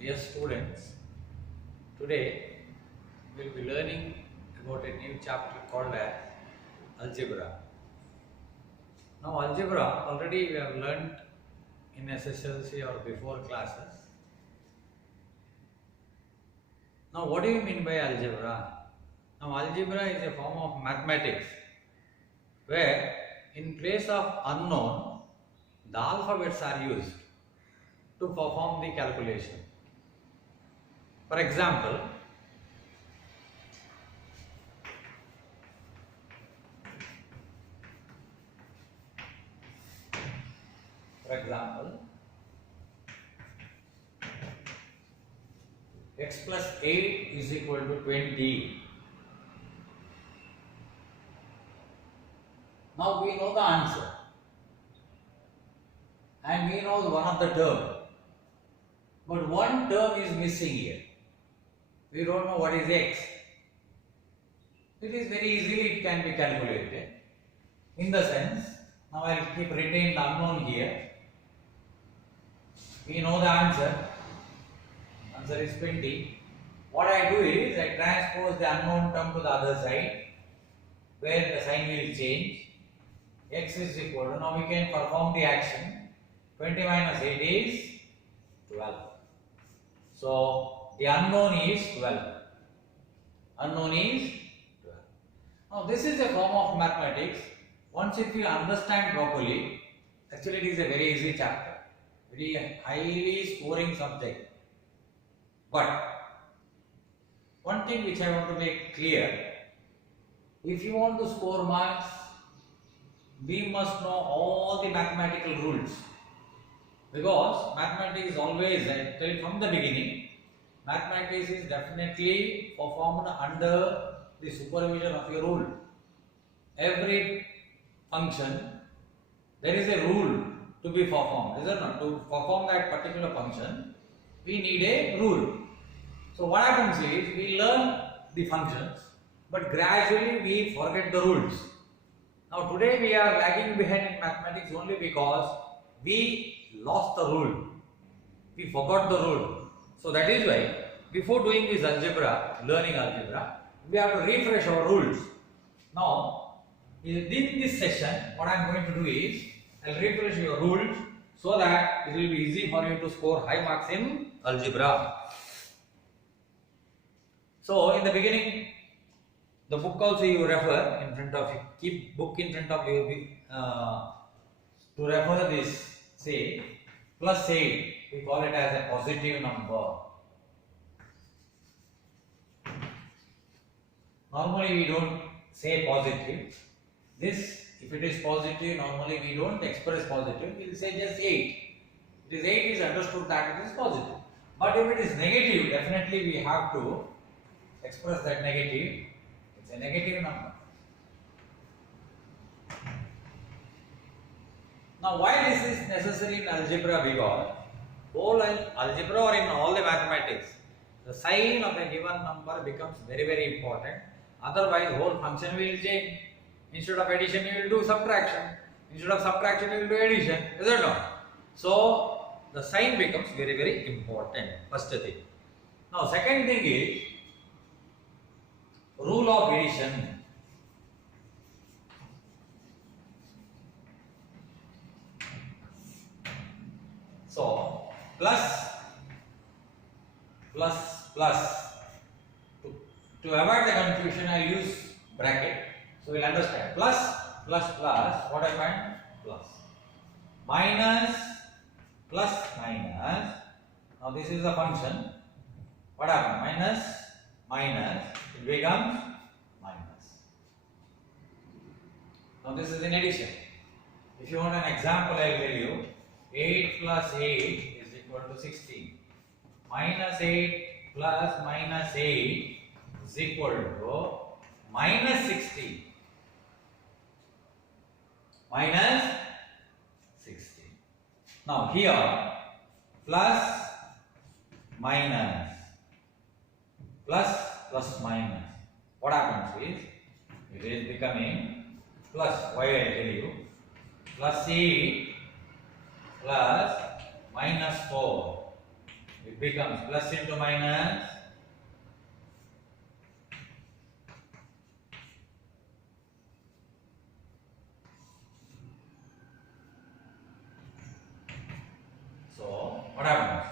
Dear students, today we will be learning about a new chapter called as algebra. Now algebra already we have learned in SSLC or before classes. Now what do you mean by algebra? Now algebra is a form of mathematics where in place of unknown the alphabets are used to perform the calculation. For example, x plus 8 is equal to 20. Now we know the answer and we know one of the term, but one term is missing here. We don't know what is x. It is very easily it can be calculated. In the sense, now I will keep retain the unknown here. We know the answer. Answer is 20. What I do is I transpose the unknown term to the other side, where the sign will change. X is equal to, now we can perform the action. 20 minus 8 is 12. So the unknown is 12. Unknown is 12. Now this is a form of mathematics. Once if you understand properly, actually it is a very easy chapter. Very highly scoring subject. But one thing which I want to make clear, if you want to score marks, we must know all the mathematical rules. Because mathematics is always, I tell you from the beginning, mathematics is definitely performed under the supervision of a rule. Every function, there is a rule to be performed, is it not? To perform that particular function, we need a rule. So what happens is, we learn the functions, but gradually we forget the rules. Now today we are lagging behind in mathematics only because we lost the rule. We forgot the rule. So that is why before doing this algebra, learning algebra, we have to refresh our rules. Now in this session, what I am going to do is, I will refresh your rules so that it will be easy for you to score high marks in algebra. So in the beginning, the book also you refer in front of you, keep book in front of you to refer this. Say plus 8, we call it as a positive number. Normally we don't say positive. This, if it is positive, normally we don't express positive, we will say just 8. It is 8 is understood that it is positive. But if it is negative, definitely we have to express that negative. It's a negative number. Now why this is necessary in algebra? Because whole algebra or in all the mathematics, the sign of a given number becomes very, very important. Otherwise whole function will change. Instead of addition you will do subtraction. Instead of subtraction you will do addition. Is it not? So the sign becomes very, very important. First thing. Now second thing is rule of addition. So plus. To avoid the confusion, I use bracket. So we'll understand. Plus, what I find? Plus. Minus, plus, minus. Now this is a function. What happens? Minus, it becomes minus. Now this is in addition. If you want an example, I will tell you. 8 plus 8 is equal to 16. Minus 8 plus minus 8 is equal to minus 16. Minus 16. Now here plus minus plus minus. What happens is it is becoming plus. Why I tell you? Plus 8 plus minus 4 becomes plus into minus. So what happens?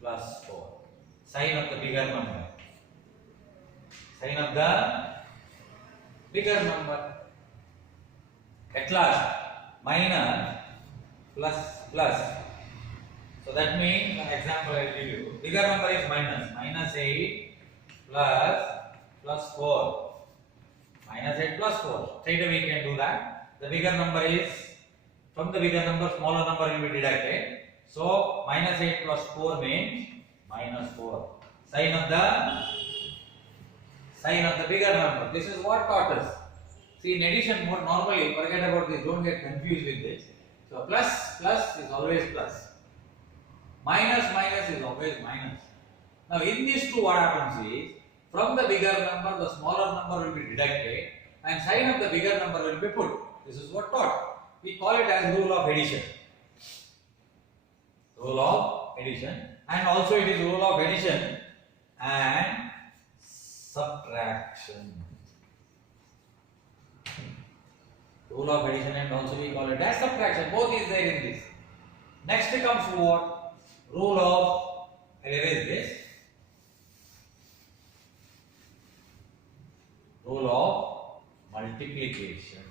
Plus 4. Sign of the bigger number. Sign of the bigger number. At last, minus plus plus. So that means, an example I will give you. Bigger number is minus. Minus 8 plus 4. Minus 8 plus 4. Straight away we can do that. The bigger number is, from the bigger number, smaller number will be deducted. So minus 8 plus 4 means minus 4. Sign of the bigger number. This is what taught us. See, in addition mode, normally, forget about this, don't get confused with this. So plus is always plus. Minus is always minus. Now in these two, what happens is, from the bigger number, the smaller number will be deducted and sign of the bigger number will be put. This is what taught. We call it as rule of addition. Rule of addition, and also it is rule of addition and subtraction. Rule of addition and also we call it as subtraction. Both is there in this. Next comes what? Rule of, I'll erase this. Rule of multiplication.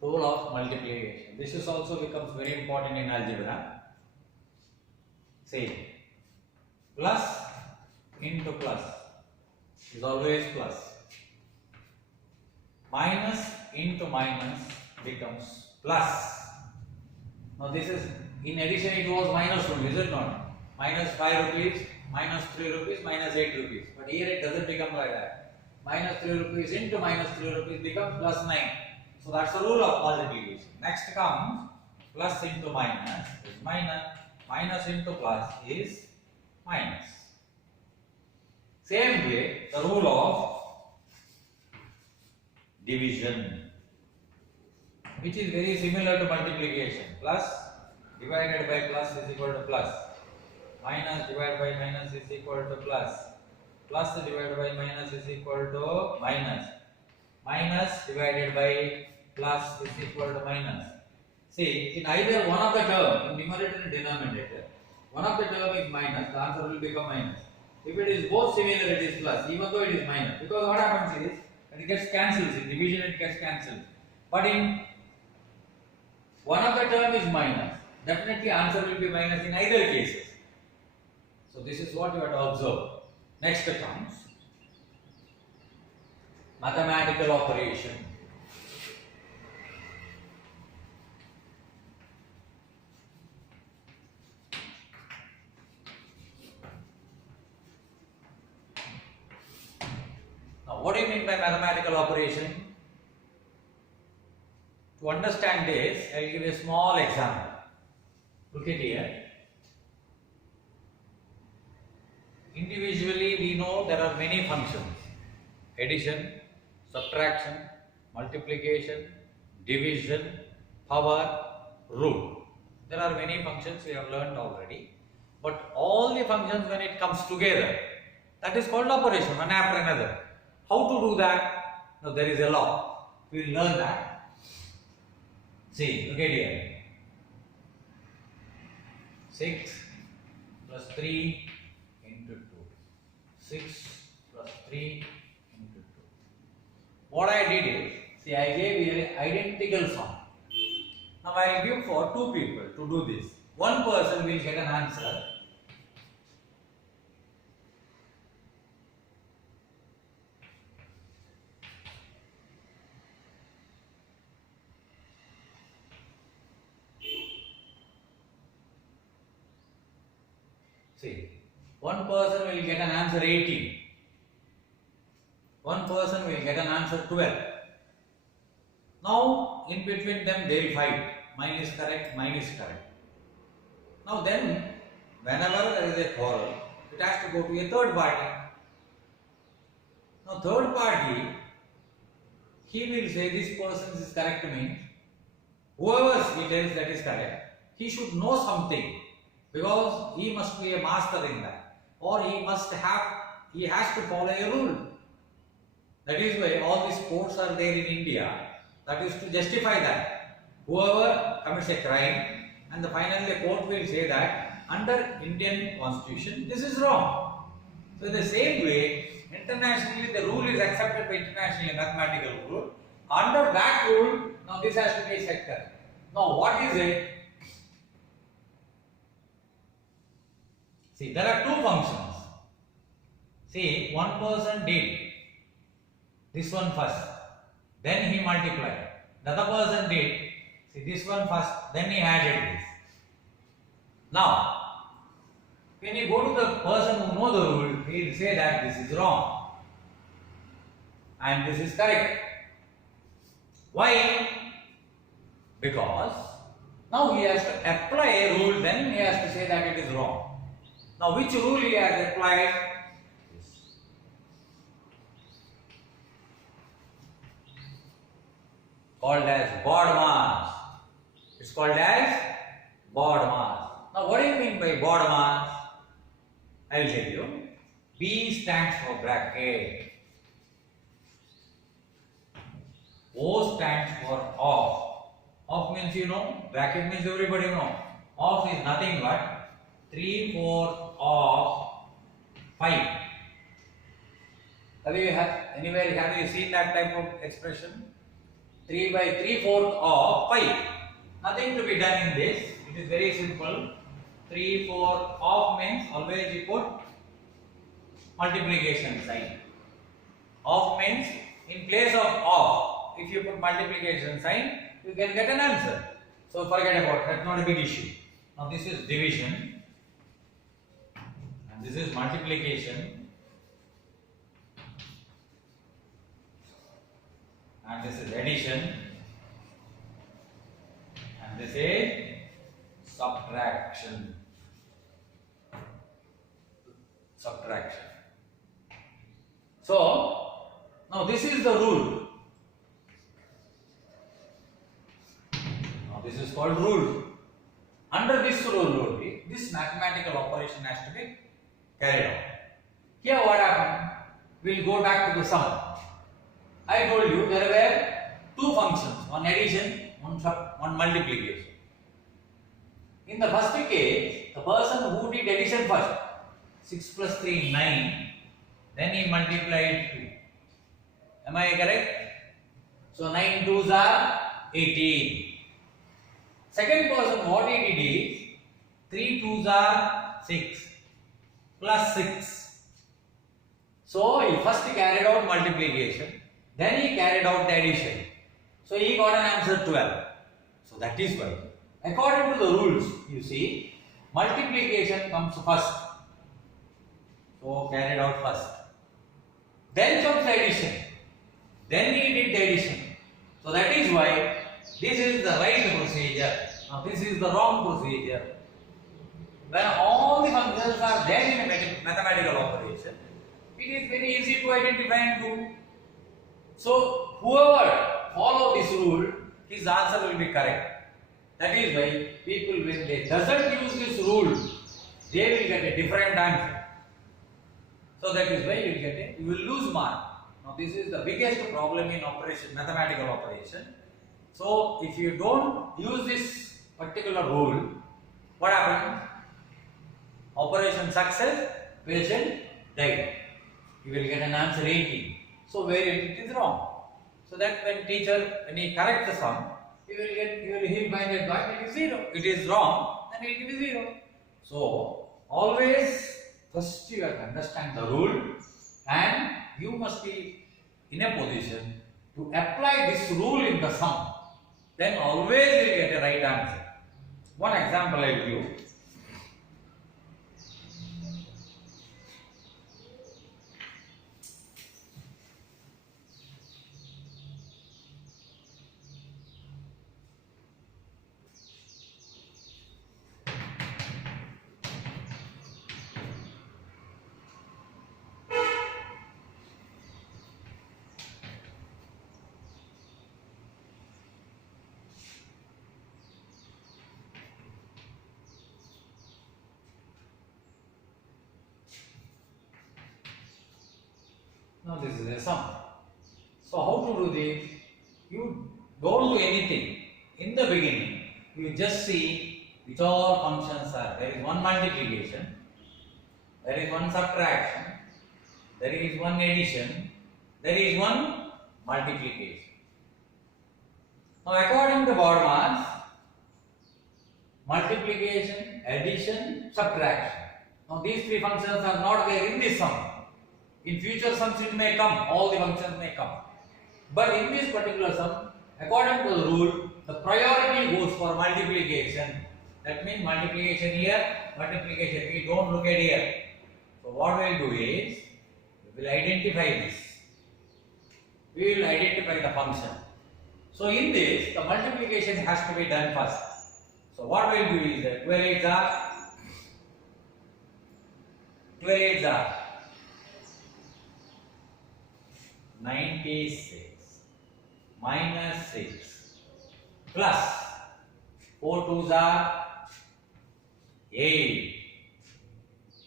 Rule of multiplication. This is also becomes very important in algebra. Say plus into plus is always plus. Minus into minus becomes plus. Now this is, in addition it was minus only, is it not? Minus 5 rupees, minus 3 rupees, minus 8 rupees. But here it doesn't become like that. Minus 3 rupees into minus 3 rupees becomes plus 9. So that's the rule of multiplication. Next comes plus into minus is minus, minus into plus is minus. Same way, the rule of division, which is very similar to multiplication. Plus divided by plus is equal to plus. Minus divided by minus is equal to plus. Plus divided by minus is equal to minus. Minus divided by plus is equal to minus. See, in either one of the term, in numerator and denominator, one of the term is minus, the answer will become minus. If it is both similar, it is plus, even though it is minus. Because what happens is, when it gets cancelled, in division it gets cancelled. But in one of the term is minus, definitely answer will be minus in either cases. So this is what you have to observe. Next comes mathematical operation. Now, what do you mean by mathematical operation? To understand this, I will give a small example. Look at here. Individually, we know there are many functions: addition, subtraction, multiplication, division, power, rule. There are many functions we have learned already. But all the functions, when it comes together, that is called operation, one after another. How to do that? Now there is a law. We will learn that. See, look at here. 6 plus 3 into 2. 6 plus 3 into 2. What I did is, see, I gave here an identical sum. Now I will give for two people to do this. One person will get an answer. See, one person will get an answer 18. One person will get an answer 12. Now, in between them they will fight. Mine is correct, mine is correct. Now then, whenever there is a quarrel, it has to go to a third party. Now third party, he will say this person is correct means whoever he tells that is correct, he should know something because he must be a master in that, or he has to follow a rule. That is why all these courts are there in India. That is to justify that whoever commits a crime, and finally the court will say that under Indian Constitution this is wrong. So in the same way, internationally the rule is accepted by international mathematical rule. Under that rule, now this has to be a sector. Now what is it? See, there are two functions. See, one person did this one first, then he multiplied. The other person did, see, this one first, then he added this. Now, when you go to the person who knows the rule, he will say that this is wrong and this is correct. Why? Because now he has to apply a rule, then he has to say that it is wrong. Now, which rule he has applied? Called as BODMAS. It's called as BODMAS. Now, what do you mean by BODMAS? I will tell you. B stands for bracket. O stands for off. Off means you know, bracket means everybody know. Off is nothing but 3/4 of 5. Have you seen that type of expression? 3 by 3/4 of 5. Nothing to be done in this. It is very simple. 3/4 of means always you put multiplication sign. Of means in place of off, if you put multiplication sign, you can get an answer. So forget about it. That's not a big issue. Now this is division and this is multiplication and this is addition and this is subtraction. So now this is the rule. Now this is called rule. Under this rule only, this mathematical operation has to be carried out. Here what happened? We'll go back to the sum. I told you there were two functions, one addition, one multiplication. In the first case, the person who did addition first, 6 plus 3, 9, then he multiplied 2. Am I correct? So 9 2s are 18. Second person, what he did is 3 2s are 6 plus 6. So he first carried out multiplication, then he carried out the addition. So he got an answer 12. So that is why, according to the rules, you see, multiplication comes first. So carried out first. Then comes the addition. Then he did the addition. So that is why this is the right procedure. Now this is the wrong procedure. When all the functions are there in a mathematical operation, it is very easy to identify and do. So whoever follow this rule, his answer will be correct. That is why people, when they doesn't use this rule, they will get a different answer. So that is why you will lose mark. Now this is the biggest problem in mathematical operation. So if you don't use this particular rule, what happens? Operation success, patient died. You will get an answer 18. So where it is wrong. So that when he corrects the sum, he'll find it back, it is 0. It is wrong, then it will give 0. So always first you have to understand the rule, and you must be in a position to apply this rule in the sum. Then always you will get a right answer. One example I will give. Now this is a sum. So how to do this? You don't do anything. In the beginning, you just see which all functions are. There is one multiplication, there is one subtraction, there is one addition, there is one multiplication. Now according to Bodmer's, multiplication, addition, subtraction. Now these three functions are not there in this sum. In future sums it may come, all the functions may come. But in this particular sum, according to the rule, the priority goes for multiplication. That means multiplication here, multiplication. We don't look at here. So what we will do is, we will identify this. We will identify the function. So in this, the multiplication has to be done first. So what we will do is that 12 8s are 96 minus 6 plus 4 2s are 8.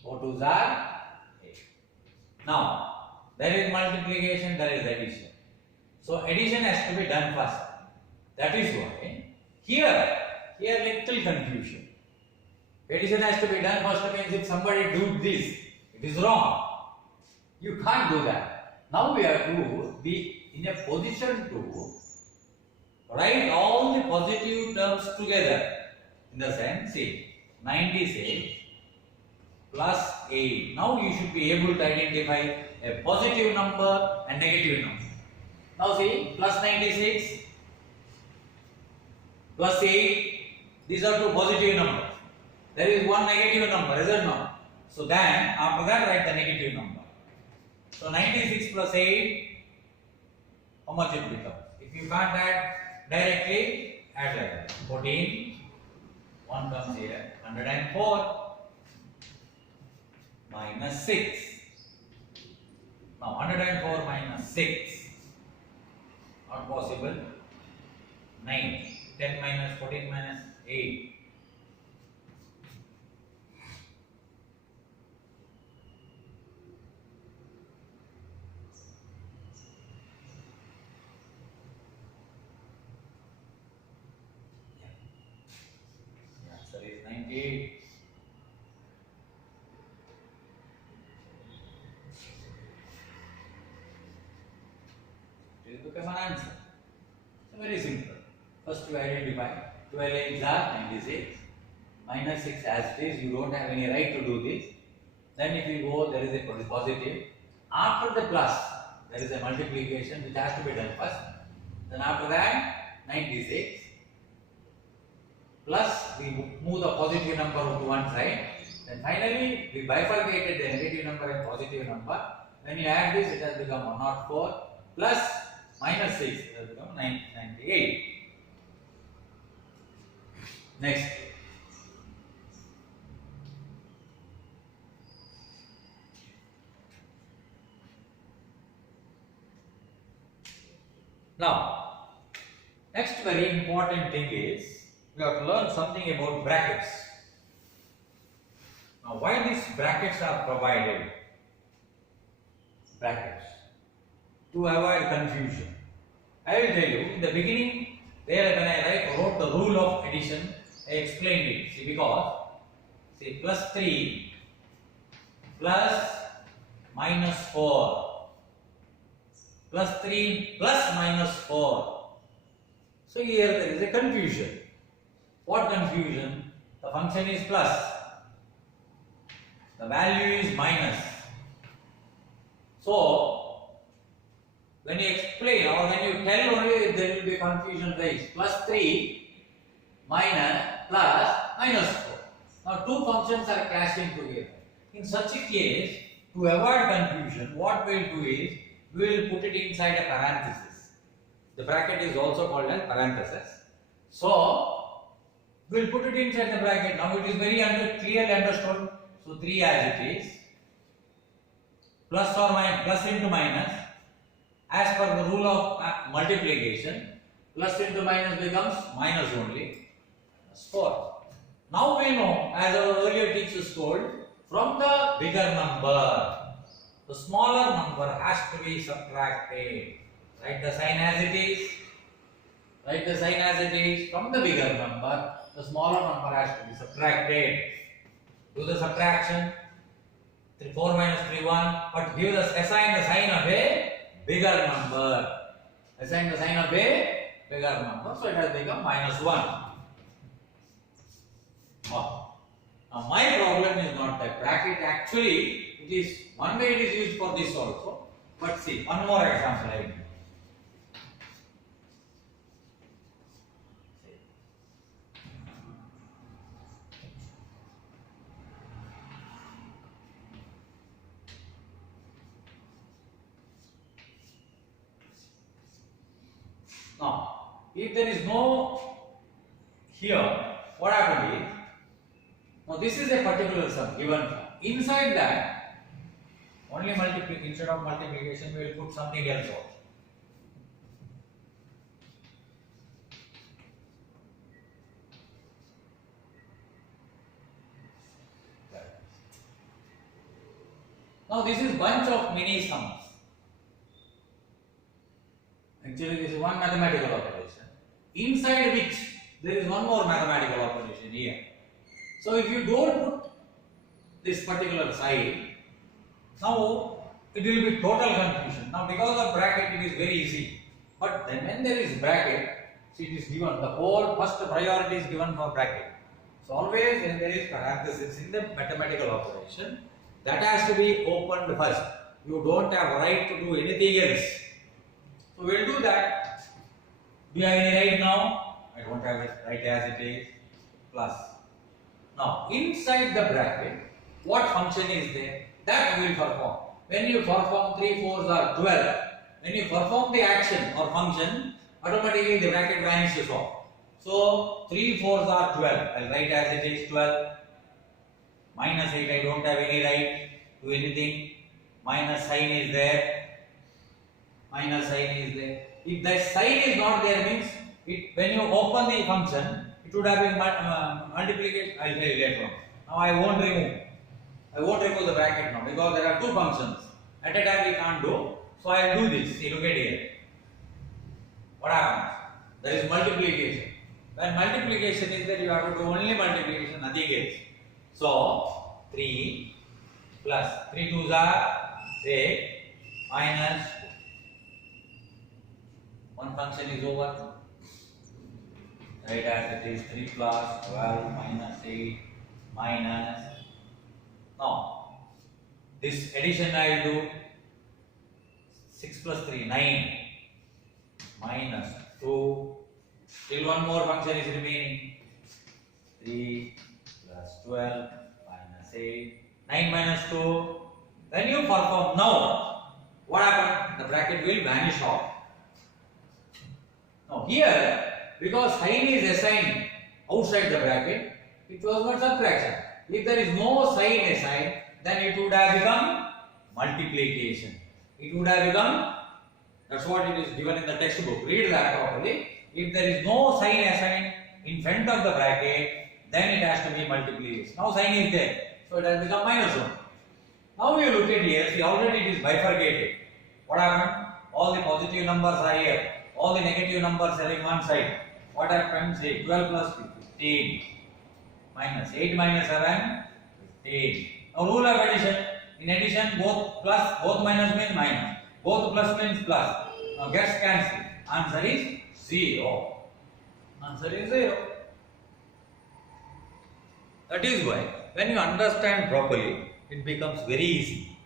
4 2s are 8. Now, there is multiplication, there is addition. So, addition has to be done first. That is why here little confusion. Addition has to be done first means if somebody do this, it is wrong. You can't do that. Now we have to be in a position to write all the positive terms together. In the sense, see, 96 plus 8. Now you should be able to identify a positive number and negative number. Now see, plus 96 plus 8. These are two positive numbers. There is one negative number, is it not? So then, after that, write the negative number. So 96 plus 8, how much it becomes? If you can't add directly, add like that. 14, 1 comes here, 104 minus 6. Now 104 minus 6, not possible. 9, 10 minus 14 minus 8. The answer is 98. It will become an answer. So very simple. First we identify 12 8s are 96 minus 6 as it is. You don't have any right to do this. Then if you go, there is a positive. After the plus, there is a multiplication which has to be done first. Then after that, 96 plus we move the positive number to one side. Then finally we bifurcated the negative number and positive number. When you add this, it has become 104 plus minus 6, it has become 98. Next. Now, next very important thing is we have to learn something about brackets. Now, why these brackets are provided? Brackets. To avoid confusion. I will tell you, in the beginning, there when I wrote the rule of addition, I explained it. See, because, see, plus 3 plus minus 4 plus 3 plus minus 4. So here there is a confusion. What confusion? The function is plus, the value is minus. So when you explain or when you tell only, there will be confusion raised. Plus 3 minus plus minus 4. Now two functions are clashing together. In such a case, to avoid confusion, what we will do is we will put it inside a parenthesis. The bracket is also called as parenthesis. So we will put it inside the bracket. Now it is very clearly understood. So 3 as it is, plus or minus, plus into minus. As per the rule of multiplication, plus into minus becomes minus only, minus 4. Now we know, as our earlier teachers told, from the bigger number, the smaller number has to be subtracted. Write the sign as it is. Write the sign as it is. From the bigger number, the smaller number has to be subtracted. Do the subtraction. 4 minus 3, 1. But assign the sign of a bigger number. Assign the sign of a bigger number. So it has become minus 1. Oh. Now my problem is not that bracket. Actually, it is one way it is used for this also. But see, one more example I will give. Now, if there is no here, what happened is, now this is a particular sum given. Inside that, only instead of multiplication, we will put something else also. Now this is bunch of mini sums. Actually, this is one mathematical operation, inside which there is one more mathematical operation here. So if you don't put this particular side, now it will be total confusion. Now because of bracket, it is very easy. But then when there is bracket, see, it is given, the whole first priority is given for bracket. So always when there is parenthesis in the mathematical operation, that has to be opened first. You don't have right to do anything else. So we will do that. Do I have any right now? I don't have it. Right as it is. Plus. Now inside the bracket, what function is there? That we will perform. When you perform 3 4s are 12. When you perform the action or function, automatically the bracket vanishes off. So 3 4s are 12. I will write as it is 12. Minus 8, I don't have any right to anything. Minus sign is there. Minus sign is there. If the sign is not there, means when you open the function, it would have been multiplication. I will tell you later on. Now I won't remove the bracket now because there are two functions. At a time we can't do. So I will do this. See, look at here. What happens? There is multiplication. When multiplication is there, you have to do only multiplication, nothing else. So 3 plus 3 2s are 6 minus 2. One function is over. Right as it is 3 plus 12 minus 8 minus. Now this addition I will do. 6 plus 3 9 minus 2. Still one more function is remaining. 3 plus 12 minus 8. 9 minus 2. When you perform now, what happened? The bracket will vanish off. Now here, because sign is assigned outside the bracket, it was not subtraction. If there is no sign assigned, then it would have become multiplication. It would have become, that's what it is given in the textbook. Read that properly. If there is no sign assigned in front of the bracket, then it has to be multiplication. Now sign is there, so it has become minus 1. Now you look at here, see already it is bifurcated. What happened? All the positive numbers are here. All the negative numbers are in one side. What happens? Say 12 plus 15 minus 8 minus 7, 15. Now rule of addition. In addition, both minus means minus. Both plus means plus. Now gets cancelled. Answer is 0. Answer is 0. That is why when you understand properly, it becomes very easy.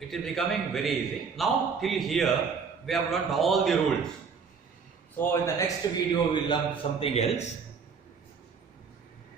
It is becoming very easy. Now till here we have learned all the rules. So in the next video we will learn something else.